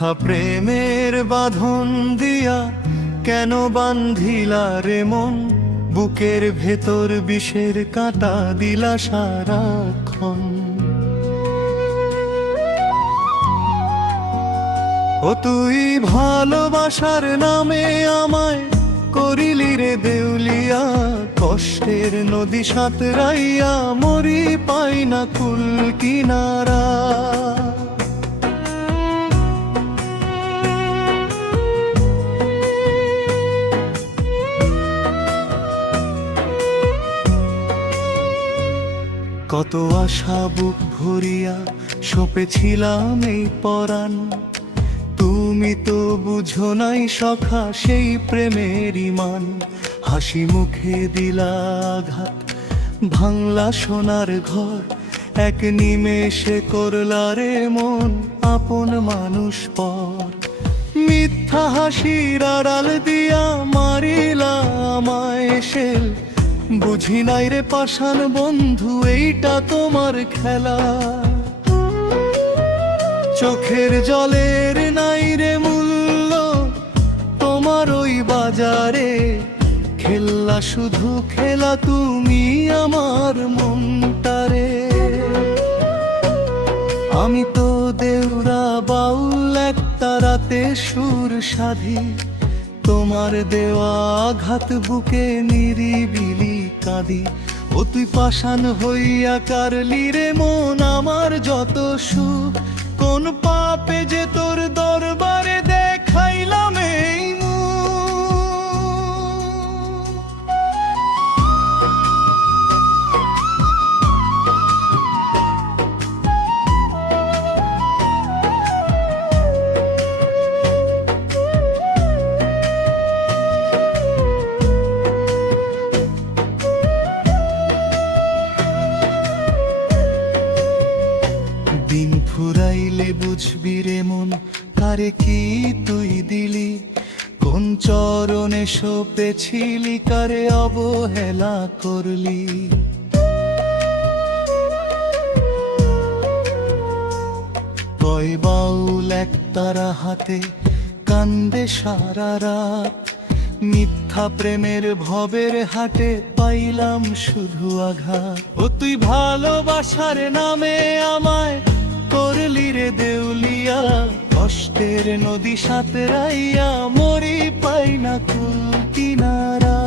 মিথ্যা প্রেমের বাঁধন দিয়া কেন বান্ধিলা রে মন, বুকের ভেতর বিষের কাঁটা দিলা সারাক্ষণ। ও তুই ভালোবাসার নামে আমায় করিলি রে দেউলিয়া, কষ্টের নদী সাঁতরাইয়া মরি পাই না কুল কিনারা। কত আশা বুক ভরিয়া সপেছিলাম এই পরাণ, তুমি তো বুঝো নাই সখা সেই প্রেমের ইমান। হাসি মুখে দিলা আঘাত, ভাঙলা সোনার ঘর, এক নিমেষে করলা রে মন আপন মানুষ পর। মিথ্যা হাসির আড়াল দিয়া মারিলা আমায় শেল, বুঝি নাই রে পাষাণ বন্ধু এইটা তোমার খেলা। চোখের জলের নাই রে মূল্য তোমার ওই বাজারে, খেললা শুধু খেলা তুমি আমার মনটারে। আমি তো দেউরা বাউল একটা রাতে সুর সাধি, তোমার দেওয়া আঘাত বুকে নিরিবিলি কাঁদি। ও তুই পাষাণ হইয়া কারলি রে মন আমার যত সুখ, কোন পাপে যে তোর দরবারে দেখাইলাম এই মুখ। দিন ফুরাইলে বুঝবি রে মন কারে কি তুই দিলি, কোন চরণে সপেছিলি কারে অবহেলা করলি। কয় বাউল একতারা হাতে কান্দে সারা রাত, মিথ্যা প্রেমের ভবের হাটে পাইলাম শুধু আঘাত। ও তুই ভালোবাসার নামে আমায় করলি রে দেউলিয়া, কষ্টের নদী সাঁতরাইয়া মরি পাই না কুল কিনারা।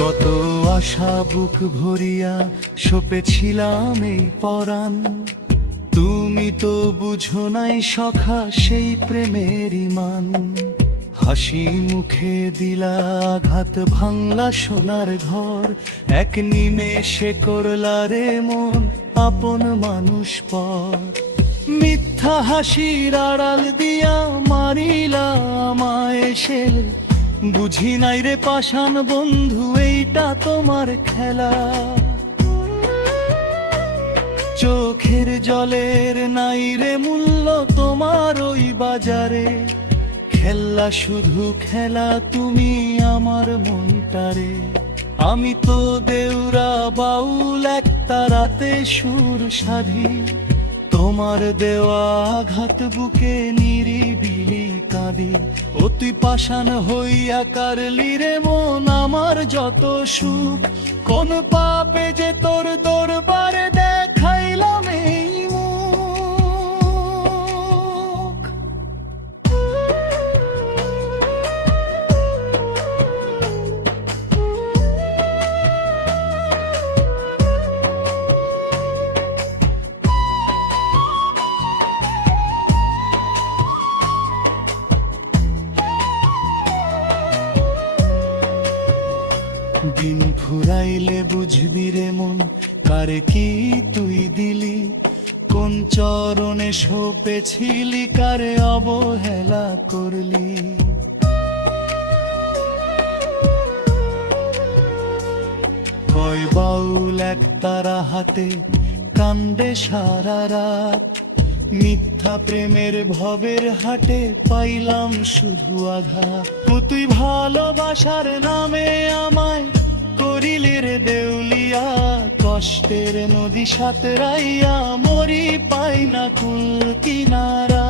কত আশা বুক ভরিয়া সপেছিলাম এই পরাণ, তুমি তো বুঝো নাই সখা সেই প্রেমের ইমান। হাসি মুখে দিলা আঘাত, ভাঙলা সোনার ঘর, এক নিমেষে করলা রে মন আপন মানুষ পর। মিথ্যা হাসির আড়াল দিয়া মারিলা আমায় শেল, বুঝি নাই রে পাষাণ বন্ধু এইটা তোমার খেলা। চোখের জলের নাই রে মূল্য তোমার ওই বাজারে, খেললা শুধু খেলা তুমি আমার মনটারে। আমি তো দেউরা বাউল একটা রাতে সুর সাধি, তোমার দেওয়া আঘাত বুকে নিরিবিলি কাঁদি। ও তুই পাষাণ হইয়া কারলি রে মন আমার যত সুখ, কোন পাপে যে তোর দরবারে দেখাইলাম এই মুখ। দিন ফুরাইলে বুঝবি রে মন কারে কি তুই দিলি, কোন চরণে সপেছিলি কারে অবহেলা করলি। কয় বাউল এক তারা হাতে কান্দে সারা রাত, মিথ্যা প্রেমের ভবের হাটে পাইলাম শুধু আঘাত। ও তুই ভালোবাসার নামে আমায় করিলে রে দেউলিয়া, কষ্টের নদী সাঁতরাইয়া মরি পাই না কুল কিনারা।